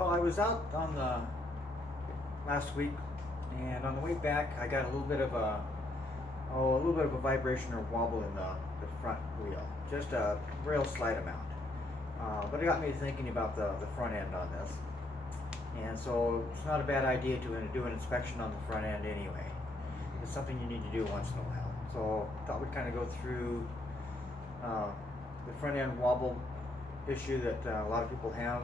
So I was out on the last week, and on the way back, I got a little bit of a vibration or wobble in the front wheel, just a real slight amount. But it got me thinking about the front end on this, and so it's not a bad idea to do an inspection on the front end anyway. It's something you need to do once in a while. So I thought we'd kind of go through the front end wobble issue that a lot of people have,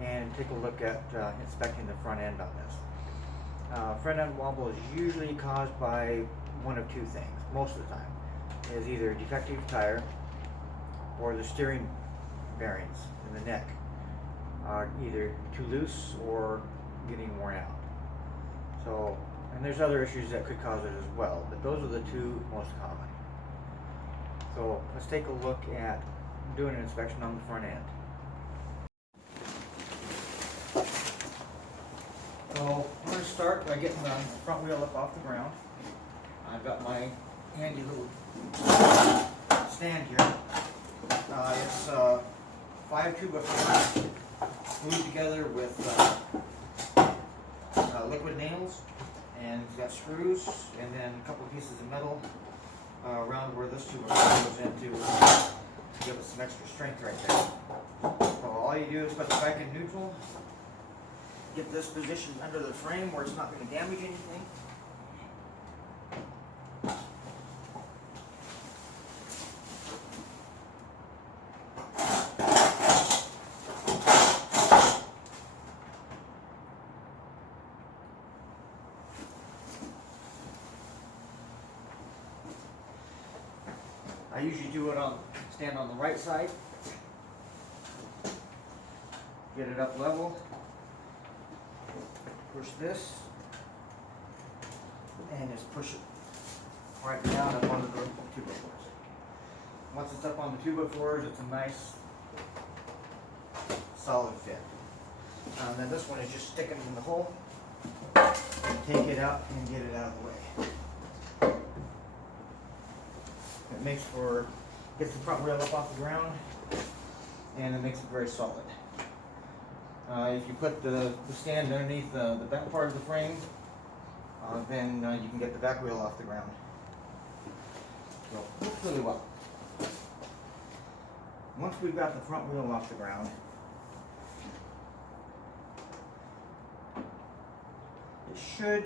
and take a look at inspecting the front end on this. Front end wobble is usually caused by one of two things, most of the time. Is either a defective tire or the steering bearings in the neck are either too loose or getting worn out. So, and there's other issues that could cause it as well, but those are the two most common. So let's take a look at doing an inspection on the front end. So I'm going to start by getting the front wheel up off the ground. I've got my handy little stand here. It's 5 2x4 glued together with liquid nails, and it's got screws and then a couple pieces of metal around where this 2x4 goes in to give it some extra strength right there. So all you do is put the bike in neutral, get this positioned under the frame where it's not going to damage anything. I usually do it stand on the right side, get it up level, push this, and just push it right down up onto the 2x4s. Once it's up on the 2x4s, it's a nice solid fit. Then this one is just sticking in the hole, and take it out and get it out of the way. It gets the front wheel up off the ground, and it makes it very solid. If you put the stand underneath the back part of the frame, then you can get the back wheel off the ground. So it works really well. Once we've got the front wheel off the ground, it should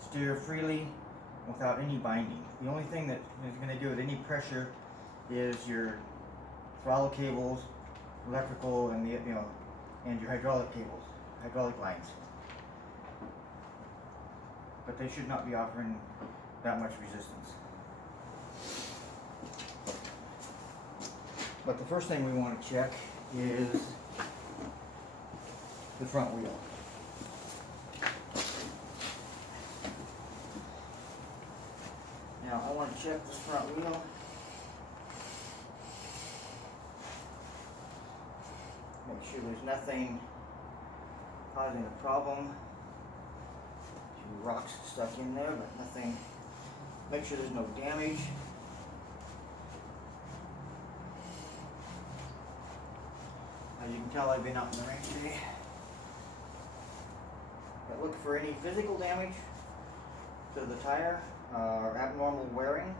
steer freely without any binding. The only thing that is going to do it any pressure is your throttle cables, electrical, and and your hydraulic lines. But they should not be offering that much resistance. But the first thing we want to check is the front wheel. Now I want to check this front wheel. Make sure there's nothing causing a problem. A few rocks stuck in there, but nothing. Make sure there's no damage. As you can tell, I've been out in the rain today. But look for any physical damage to the tire or abnormal wearing.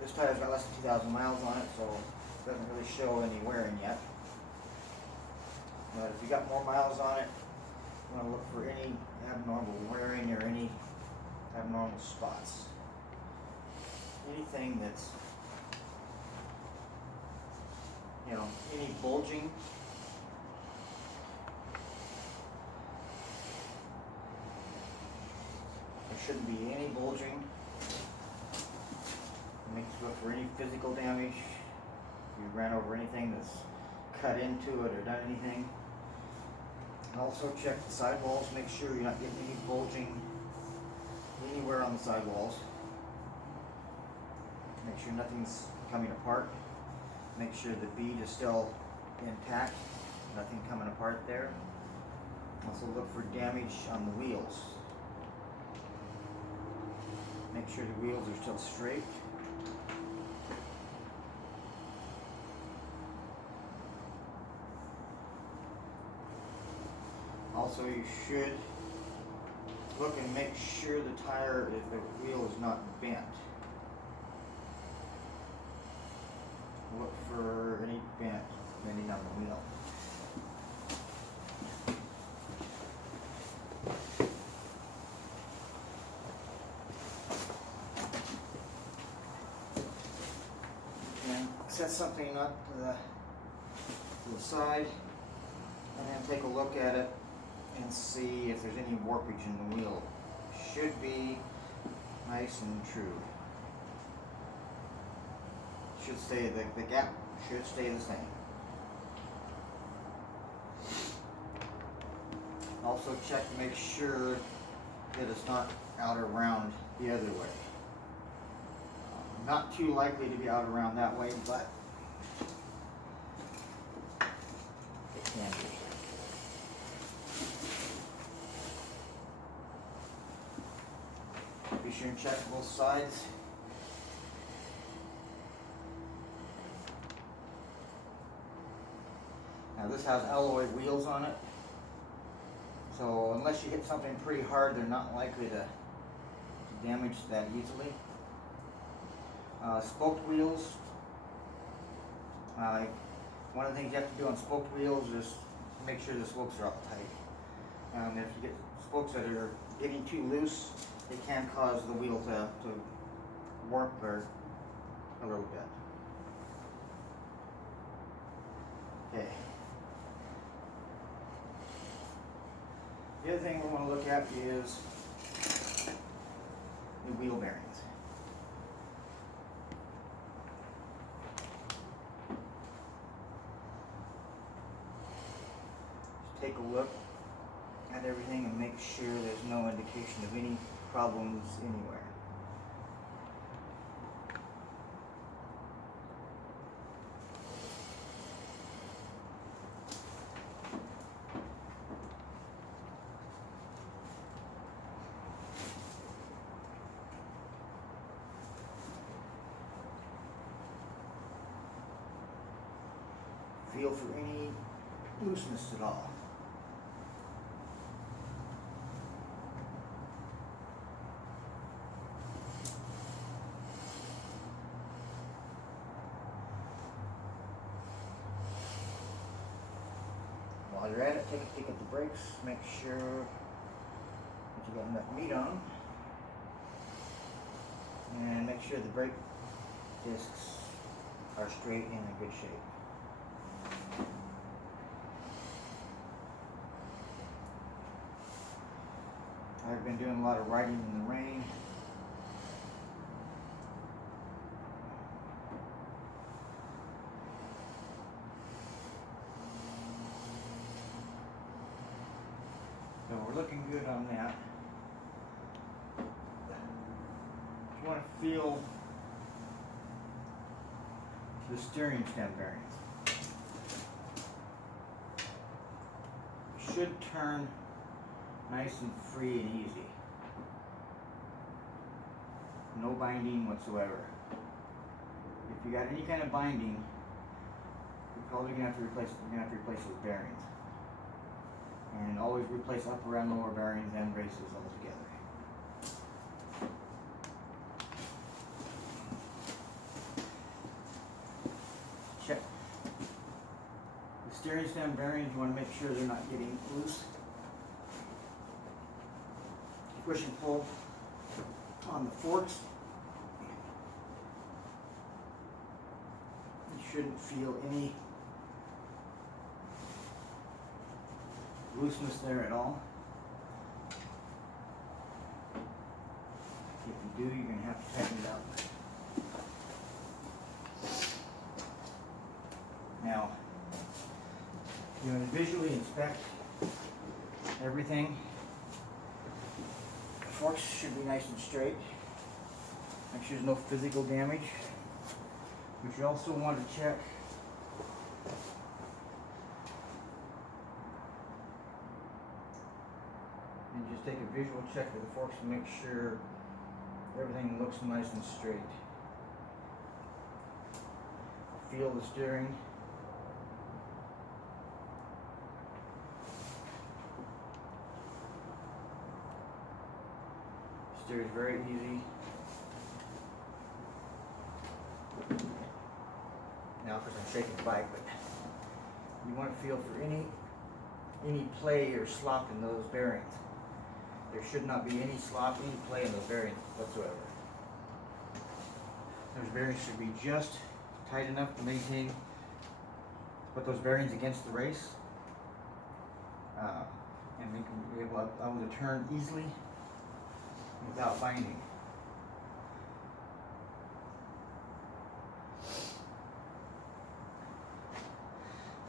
This tire's got less than 2,000 miles on it, so it doesn't really show any wearing yet. But if you got more miles on it, you want to look for any abnormal wearing or any abnormal spots. Anything that's, any bulging. There shouldn't be any bulging. Make sure look for any physical damage. If you ran over anything that's cut into it or done anything. Also check the sidewalls, make sure you're not getting any bulging anywhere on the sidewalls. Make sure nothing's coming apart. Make sure the bead is still intact, nothing coming apart there. Also look for damage on the wheels. Make sure the wheels are still straight. Also, you should look and make sure the tire, if the wheel is not bent. Look for any bent bending on the wheel. And set something up to the side, and then take a look at it and see if there's any warpage in the wheel. Should be nice and true. Should stay, the gap should stay the same. Also check to make sure that it's not out around the other way. Not too likely to be out around that way, but it can be. Be sure and check both sides. Now this has alloy wheels on it, so unless you hit something pretty hard, they're not likely to damage that easily. Spoked wheels, one of the things you have to do on spoked wheels is make sure the spokes are up tight. If you get spokes that are getting too loose, it can cause the wheel to warp or a little bit. Okay. The other thing we want to look at is the wheel bearings. Just take a look at everything and make sure there's no indication of any problems anywhere. Feel for any looseness at all. While you're at it, take a peek at the brakes, make sure that you got enough meat on them, and make sure the brake discs are straight and in good shape. I've been doing a lot of riding in the rain. So we're looking good on that. You want to feel the steering stem bearings. It should turn nice and free and easy. No binding whatsoever. If you got any kind of binding, you're probably gonna have to replace those bearings. And always replace upper and lower bearings and braces altogether. Check the steering stem bearings. You want to make sure they're not getting loose. Push and pull on the forks. You shouldn't feel any looseness there at all. If you do, you're going to have to tighten it up. Now, you want to visually inspect everything. The forks should be nice and straight. Make sure there's no physical damage. But you also want to check and just take a visual check of the forks to make sure everything looks nice and straight. Feel the steering. Steer is very easy. Now, of course, I'm shaking the bike, but you want to feel for any play or slop in those bearings. There should not be any slop, any play in those bearings whatsoever. Those bearings should be just tight enough to maintain, put those bearings against the race, and make them be able to turn easily without binding.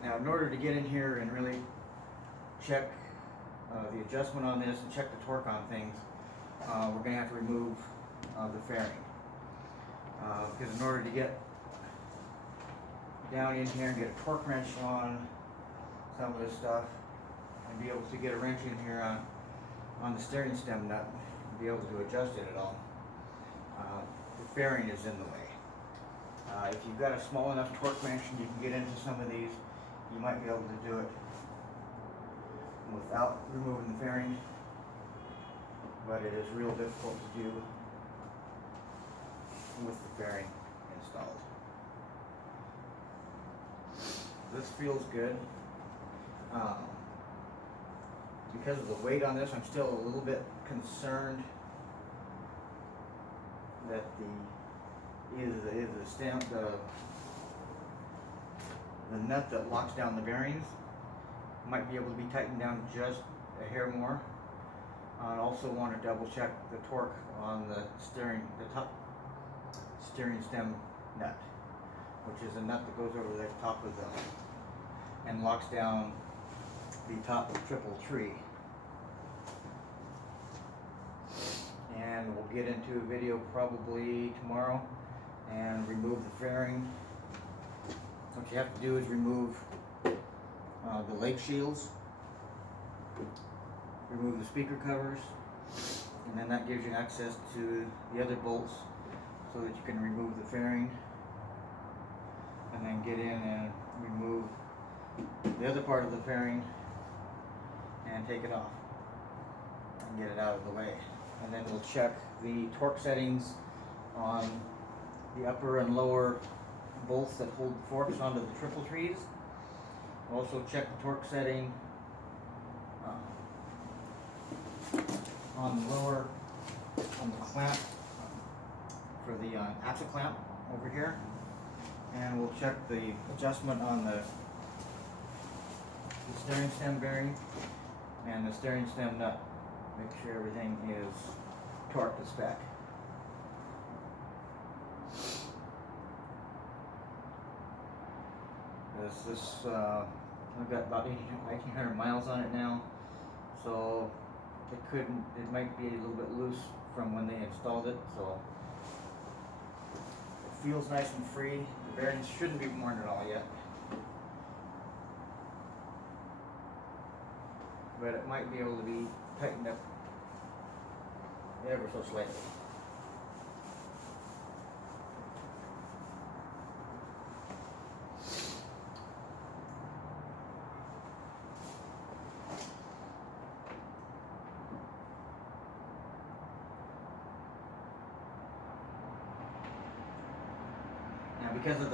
Now, in order to get in here and really check the adjustment on this and check the torque on things, we're going to have to remove the fairing. Because in order to get down in here and get a torque wrench on some of this stuff and be able to get a wrench in here on the steering stem nut and be able to adjust it at all, the fairing is in the way. If you've got a small enough torque wrench and you can get into some of these, you might be able to do it without removing the fairing, but it is real difficult to do with the fairing installed. This feels good. Because of the weight on this, I'm still a little bit concerned that the nut that locks down the bearings might be able to be tightened down just a hair more. I also want to double check the torque on the top steering stem nut, which is a nut that goes over the top of and locks down the top of triple tree. And we'll get into a video probably tomorrow and remove the fairing. What you have to do is remove the leg shields, remove the speaker covers, and then that gives you access to the other bolts so that you can remove the fairing, and then get in and remove the other part of the fairing and take it off and get it out of the way. And then we'll check the torque settings on the upper and lower bolts that hold the forks onto the triple trees. We'll also check the torque setting on the clamp for the axle clamp over here, and we'll check the adjustment on the steering stem bearing and the steering stem nut. Make sure everything is torqued to spec. I've got about 1,800 miles on it now, so it might be a little bit loose from when they installed it, so it feels nice and free. The bearings shouldn't be worn at all yet, but it might be able to be tightened up ever so slightly. Now, because of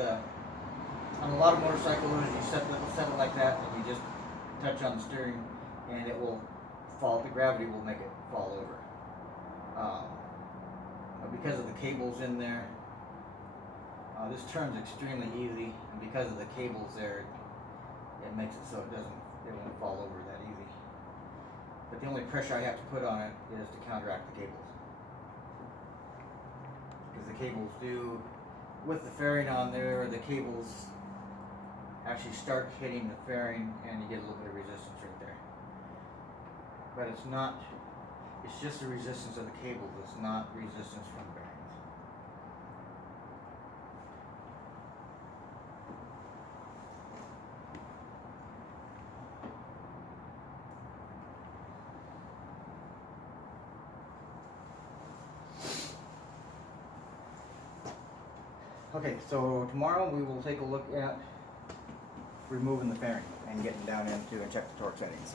on a lot of motorcycles, you set it like that, and you just touch on the steering, and it will fall. The gravity will make it fall over. But because of the cables in there, this turns extremely easy, and because of the cables there, it makes it so it won't fall over that easy. But the only pressure I have to put on it is to counteract the cables, because the cables do. With the fairing on there, the cables actually start hitting the fairing, and you get a little bit of resistance right there. But it's just the resistance of the cables, it's not resistance from the bearings. Okay, so tomorrow we will take a look at removing the fairing and getting down into and check the torque settings.